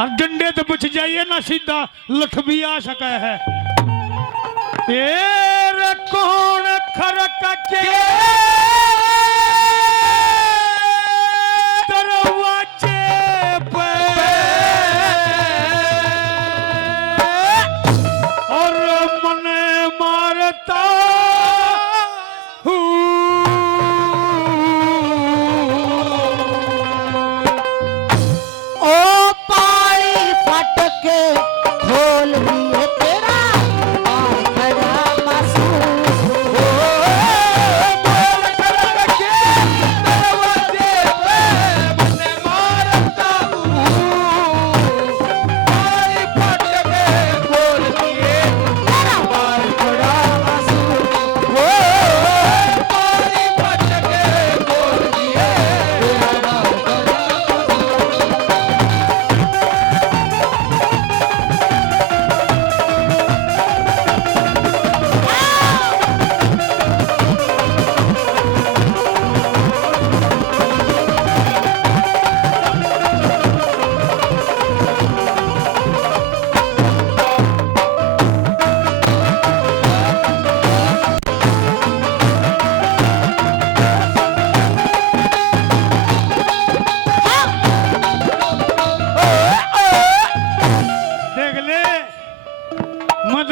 और डंडे तो बच जाइए ना, सीधा लठ भी आ सका है। ये कौन खरक के दरवाजे पे और मन मारता खोल दिए तेरा खड़ा मासूम हो, बोल कर के दरवाजे पे मैंने मारता हूँ, पानी फट के खोल दिए तेरा बाल खड़ा मासूम हो, पानी फट के खोल दिए तेरा बाल खड़ा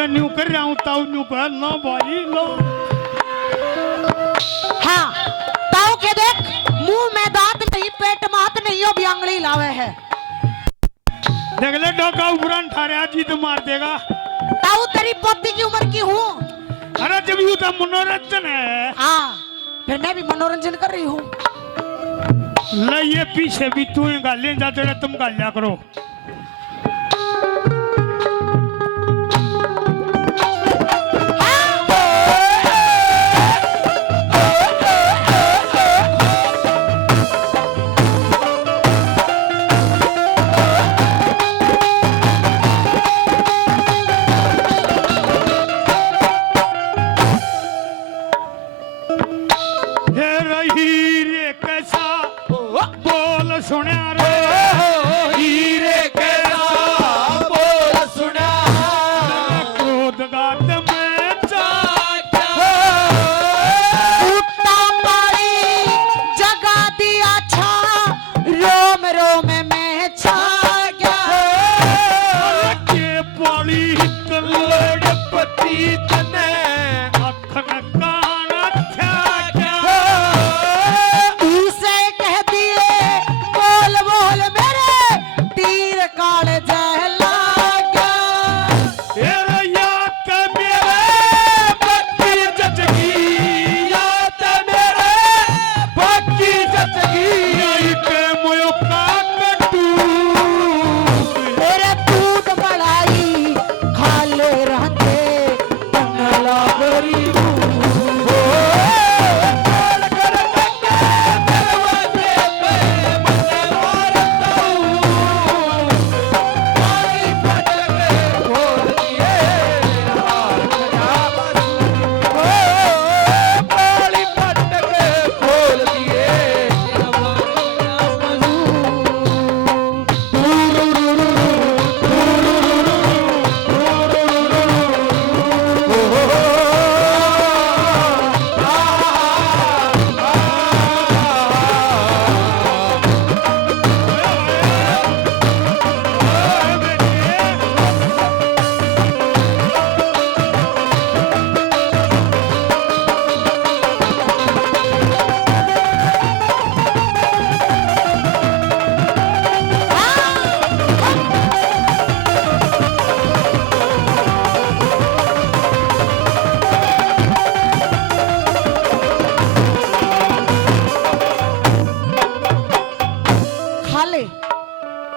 न्यू कर रहा हूँ ताऊ न्यू कर लो भाई लो। हाँ ताऊ के देख, मुंह में दांत नहीं, पेट में हाथ नहीं, अब आंगली लावे है। देख ले डोका उपरान ठारे जी तो मार देगा। ताऊ तेरी पोती की उम्र की हूँ। अरे जब यू तो मनोरंजन है। हाँ फिर मैं भी मनोरंजन कर रही हूँ। ले ये पीछे भी तू गालियां जाते रहे, तुम गालियां करो। सुनिया रे हीरे के बोल सुना, क्रोध गात में जागा, उठता पारी जगा दिया छा, रोम रोम में छा गया, के पाली लड़पति तने अखन काना था क्या, उसे कह दिए बोल बोल मेरे तीर काल जहला गया, याद मेरे बक्की जचगी, याद मेरे बक्की जचगी, के मोयो का कटू मेरे दूध मलाई खाले रहते बंगला गरीब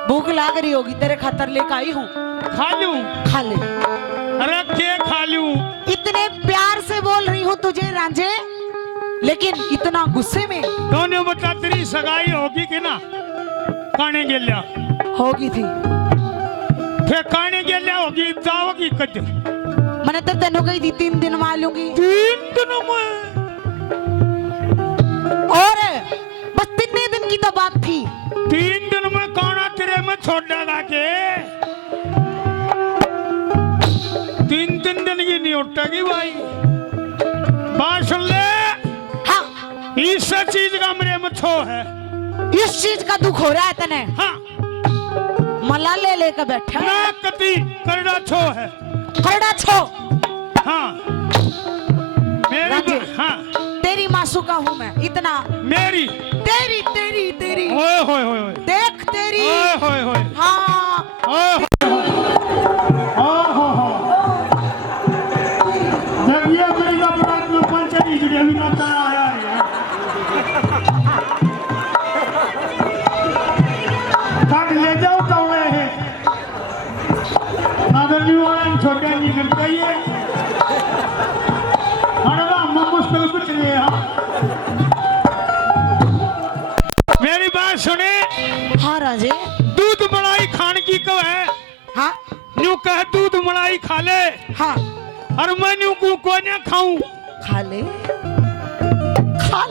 भूख लाग रही होगी, तेरे खातर लेकर आई हूँ। खा लूं? खा ले। अरे के खा लूं? इतने प्यार से बोल रही हूँ तुझे रांझे, लेकिन इतना गुस्से में। दोनों बता तेरी सगाई होगी कि ना? काने गेल्या होगी थी। फिर काने गेल्या होगी जाओगी कद? मैंने तो तेनों कही थी 3 दिन में आ लूंगी। 3 दिनों में? और बस 3 दिन की तो बात थी। 3 दिन में काना तेरे कमरे में छोड़ेगा के 3 दिन की नहीं उठेगी भाई। बात सुन ले, हाँ इस चीज का मेरे में छो है। इस चीज का दुख हो रहा है तने। हाँ मला ले लेकर बैठा है। ना कति करड़ा छो है। करड़ा छो। हाँ राजे, हाँ तेरी मासू का हूँ मैं इतना। मेरी तेरी तेरी तेरी ओए होए होए होए देख तेरी। ओए होए होए हाँ ओए हो जब ये मेरी बात में पंचरी जुड़े भी ना आया है काट ले जाओ कौवे है नादरनी वाला छोटे नहीं करते ये हरवा मुश्किल कुछ नहीं है। मेरी बात सुने। हाँ राजे। दूध मलाई खान की कब है। हाँ न्यू कह दूध मलाई खा ले। हाँ और मैं न्यू को ना खाऊं। खा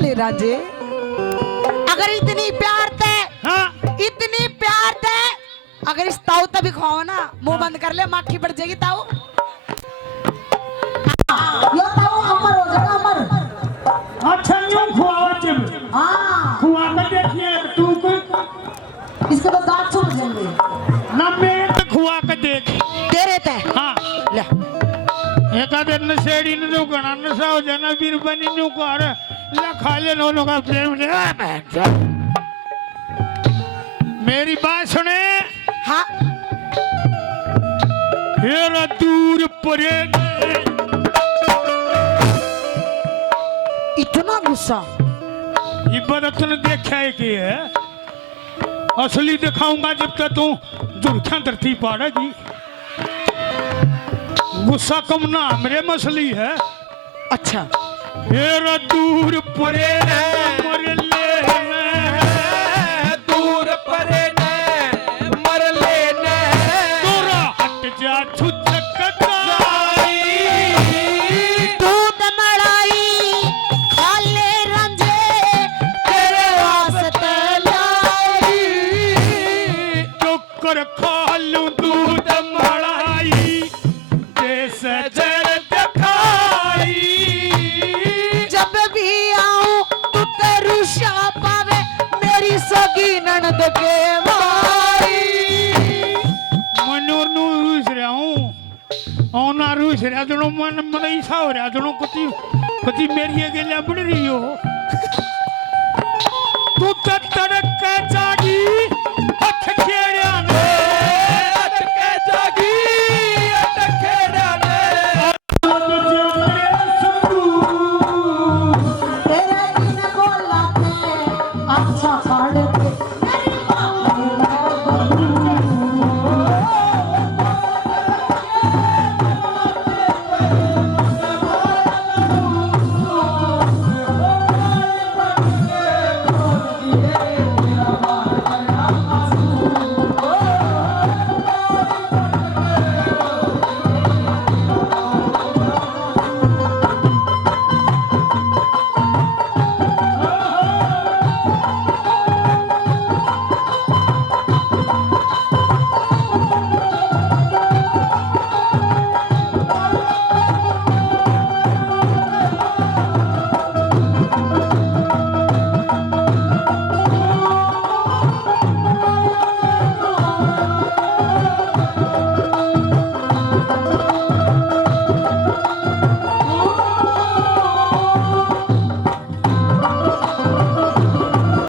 ले राजे। अगर इतनी प्यार थे, हाँ इतनी प्यार थे, अगर इस ताऊ तभी खाओ ना, मुंह बंद कर ले, माखी बढ़ जाएगी ताऊ। ये ताऊ अमर हो जाएगा अमर। अच्छा न्यू खुआओ जब हाँ खुआ कर देखिए तू कोई इसके तो दांत छूट जाएंगे। ना मेरे तो खुआ कर देख। तेरे ते हाँ ले एक आधे नशेड़ी ने तो गणा नशा हो जाना वीर बनी न्यू कर ला खा ले नो का प्रेम ले। मेरी बात सुने। हाँ हेरा दूर परे इतना गुस्सा। इबादत ने देखा है कि है असली दिखाऊंगा जब तक तू दुर्खा धरती पाड़ेगी। गुस्सा कम ना मेरे मसली है। अच्छा हेरा दूर परे मर ले दूर परे ने मर लेने तोरा हट जा छुचकताई दूध मलाई खा ले रंजे तेरे वास्ते लाई। टोकर खा लूं दूध मलाई जैसे जर्द खाई। जब भी आऊं तू तेरुषा पावे मेरी सगी ननद के भाई। मनो नु रूस रहा हूँ औना रूस रहा दोनों मन मन ऐसा हो रहा दोनों कति कति मेरी अकेला बढ़ रही हो।